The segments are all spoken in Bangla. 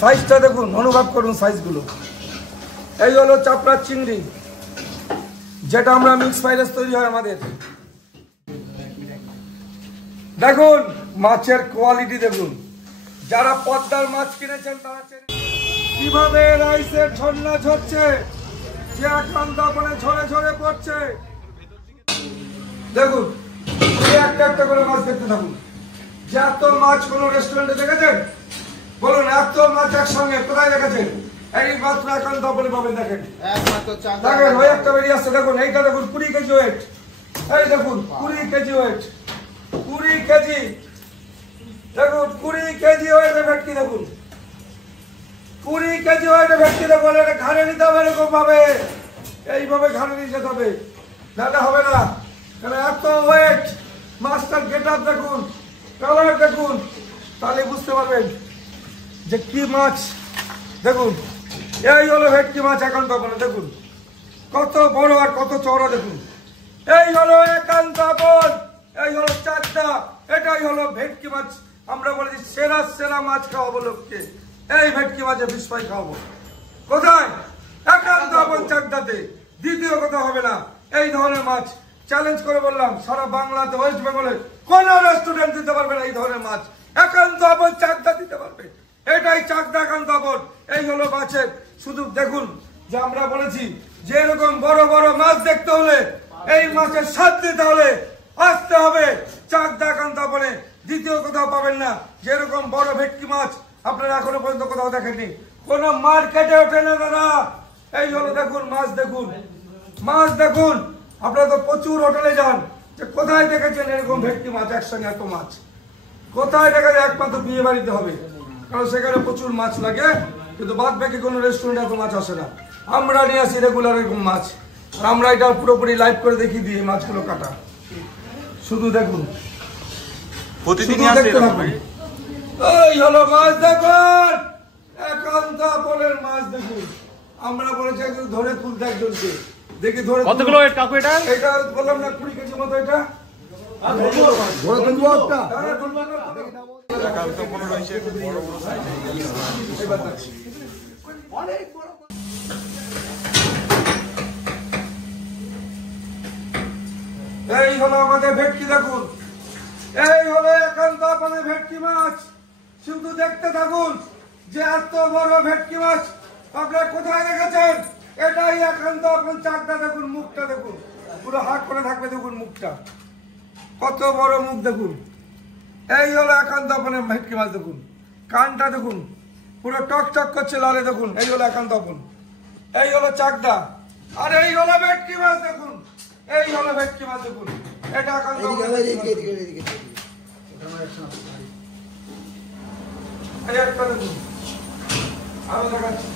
সাইজটা দেখুন, অনুভব করুন সাইজগুলো। এই হলো চাপড়ার চিংড়ি, যেটা আমরা মিক্স ফ্রাইড রাইস তৈরি হয় আমাদের। দেখুন মাছের কোয়ালিটি দেখুন, যারা পদ্মার মাছ কিনেছেন তারা কিভাবে রাইসের ঝর্ণা ঝরছে, যে আক্রান্ত মানে ঝরে ঝরে পড়ছে। দেখুন একটা একটা করে মাছ দেখতে থাকুন। যে এত মাছ কোন রেস্টুরেন্টে দেখেছেন? বলুন, এত মাছ একসঙ্গে কোথায় দেখেছেন? এই মাত্র আক্রান্ত বলে পাবেন। দেখেন দেখেন ওই একটা বেরিয়ে আসছে। দেখুন এইটা দেখুন 20 কেজি ওয়েট। এই দেখুন 20 কেজি ওয়েট, 20 কেজি। দেখুন 20 কেজি ওয়েটে ভেটকি। দেখুন 20 কেজি ওয়েটে ভেটকি। দেখুন এটা ঘাড়ে নিতে হবে, এরকম ভাবে এইভাবে ঘাড়ে নিয়ে যেতে হবে, নাহলে হবে না। কারণ এত ওয়েট, মাছটার গেট আপ দেখুন, কালার দেখুন, তাহলে বুঝতে পারবেন যে কি মাছ। দেখুন এই হলো ভেটকি মাছ একান্ত আপন। দেখুন কত বড় আর কত চওড়া। দেখুন এই হলো একান্ত আপন, এই হলো চাকদা, এটাই হলো ভেটকি মাছ। আমরা বলেছি সেরা সেরা মাছ খাওয়াবো লোককে, এই ভেটকি মাছে ফিশ ফ্রাই খাওয়াবো। কোথায়? একান্ত আপন চাকদাতে, দ্বিতীয় কথা হবে না। এই ধরনের মাছ চ্যালেঞ্জ করে বললাম, সারা বাংলাতে ওয়েস্ট বেঙ্গলে কোন রেস্টুরেন্ট দিতে পারবে না এই ধরনের মাছ। একান্ত আপন চাকদা দিতে পারবে, এটাই চাকদা একান্ত আপন। এই হলো মাছের শুধু দেখুন, যে আমরা বলেছি যে এরকম বড় বড় মাছ দেখতে হলে, এই মাছের স্বাদ দিতে হলে আসতে হবে চাকদা একান্ত আপনে। দ্বিতীয় কোথাও পাবেন না যেরকম বড় ভেটকি মাছ, আপনারা এখনো পর্যন্ত কোথাও দেখেননি, কোন মার্কেটে ওঠে না দাদা। এই হলো দেখুন মাছ, দেখুন মাছ দেখুন। আপনারা তো প্রচুর হোটেলে যান, যে কোথায় দেখেছেন এরকম ভেটকি মাছ একসঙ্গে এত মাছ? কোথায় দেখা যায়? একমাত্র বিয়ে বাড়িতে হবে, কারণ সেখানে প্রচুর মাছ লাগে, কিন্তু বাদ বাকি কোনো রেস্টুরেন্টে এত মাছ আসে না। আমরা নিয়ে আসি রেগুলার এরকম মাছ, আর আমরা এটা পুরোপুরি লাইভ করে দেখিয়ে দিই মাছগুলো কাটা। শুধু দেখুন, প্রতিদিন দেখতে থাকুন। এই হলো মাছ দেখুন, একান্ত আপনের মাছ দেখুন। আমরা বলেছি একজন ধরে তুলতে, একজনকে দেখি ধরে। কতগুলো ওয়েট কাকু এটা? এটা বললাম না 20 কেজি মতো। এটা ধরে তুলবো একটা। এই হলো আমাদের ভেটকি। দেখুন এই হলো একান্ত আপনের ভেটকি মাছ। শুধু দেখতে থাকুন যে এত বড় ভেটকি মাছ আপনারা কোথায় দেখেছেন? এটাই একান্ত আপন চাকদা। দেখুন মুখটা দেখুন, পুরো হাত করে থাকবে। দেখুন মুখটা কত বড় মুখ দেখুন। এই হলো একান্ত আপনের ভেটকি মাছ। দেখুন কানটা দেখুন, পুরো টক টক করছে লালে। দেখুন এই হলো একান্ত আপন, এই হলো চাকদা, আর এই হলো ভেটকি মাছ। দেখুন এই হলো ভেটকি মাছ। দেখুন এটা একান্ত আপন। এই একটা দেখুন, আরো দেখাচ্ছি।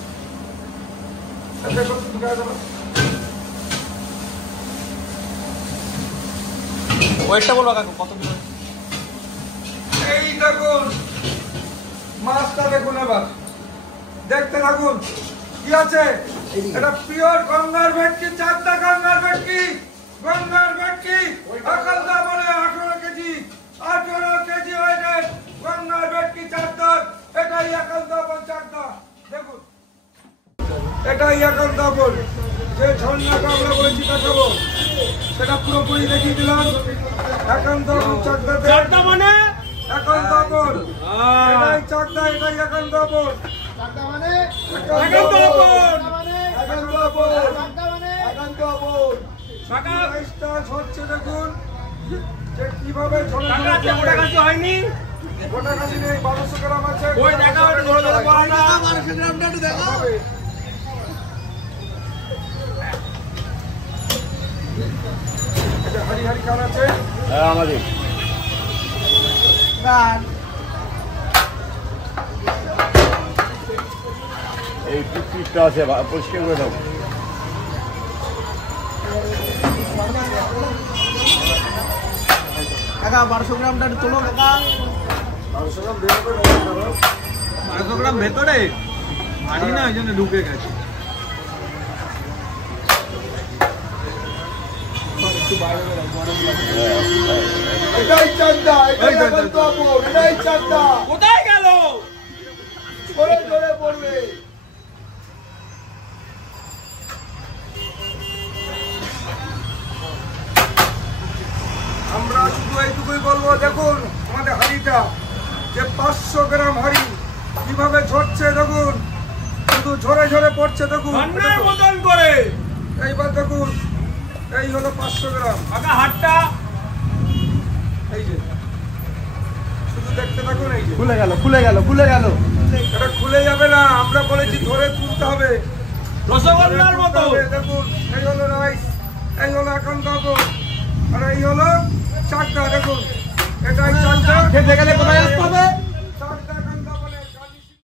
ওয়েটটা বলো কাকু কত কিলো? এই দেখুন মাছটা দেখুন, এবার দেখতে থাকুন কি আছে। এটা পিওর গঙ্গার ভেটকি, চাকদা গঙ্গার ভেটকি, গঙ্গার ভেটকি। একান্ত বলে 18 কেজি, 18 কেজি ওয়েটের গঙ্গার ভেটকি চাকদা। এটাই একান্ত আপন চাকদা। দেখুন এটাই একান্ত আপন। যে ঝর্ণাটা আমরা বলেছি দেখাবো, সেটা পুরোপুরি দেখিয়ে দিলাম। একান্ত আপন চাকদা মানে একান্ত আপন, এটাই চাকদা, এটাই একান্ত আপন। চাকদা মানে একান্ত আপন, একান্ত আপন, চাকদা মানে একান্ত আপন। টাকা স্টার্ট হচ্ছে। দেখুন যে কিভাবে ঝর্ণা গোটা কাছে হয়নি, গোটা কাছে নেই, 1200 গ্রাম আছে। ওই দেখা ওটা ধরে ধরে বলা না, 1200 গ্রামটা একটু দেখাবে। এটা হাড়ি হাড়ি কার আছে? হ্যাঁ আমাদের গান। এই পিসটা আছে, পরিষ্কার করে দাও। কাকা 1200 গ্রামটা তোলো কাকা। 1200 গ্রাম ভেতরে, 1200 গ্রাম ভেতরে আনি না, ওই জন্য ঢুকে গেছে। এটাই চাকদা, এটাই একান্ত আপন, এটাই চাকদা। কোথায় গেল? জোরে জোরে আমরা শুধু এইটুকুই বলবো, দেখুন আমাদের হাঁড়িটা যে 500 গ্রাম হাঁড়ি কিভাবে ঝরছে দেখুন, শুধু ঝরে ঝরে পড়ছে দেখুন। মতন করে এইবার দেখুন, এই হলো 500 গ্রাম। কাকা হাতটা এই যে শুধু দেখতে থাকুন, এই যে খুলে গেল খুলে গেল খুলে গেল। এটা খুলে যাবে না, আমরা বলেছি ধরে তুলতে হবে। রসগোল্লার মতো। দেখুন এই হলো রাইস, এই হলো এখন কাপড়, আর এই হলো চাকটা। দেখুন এটাই চাকটা। খেতে গেলে কোথায় আসতে হবে?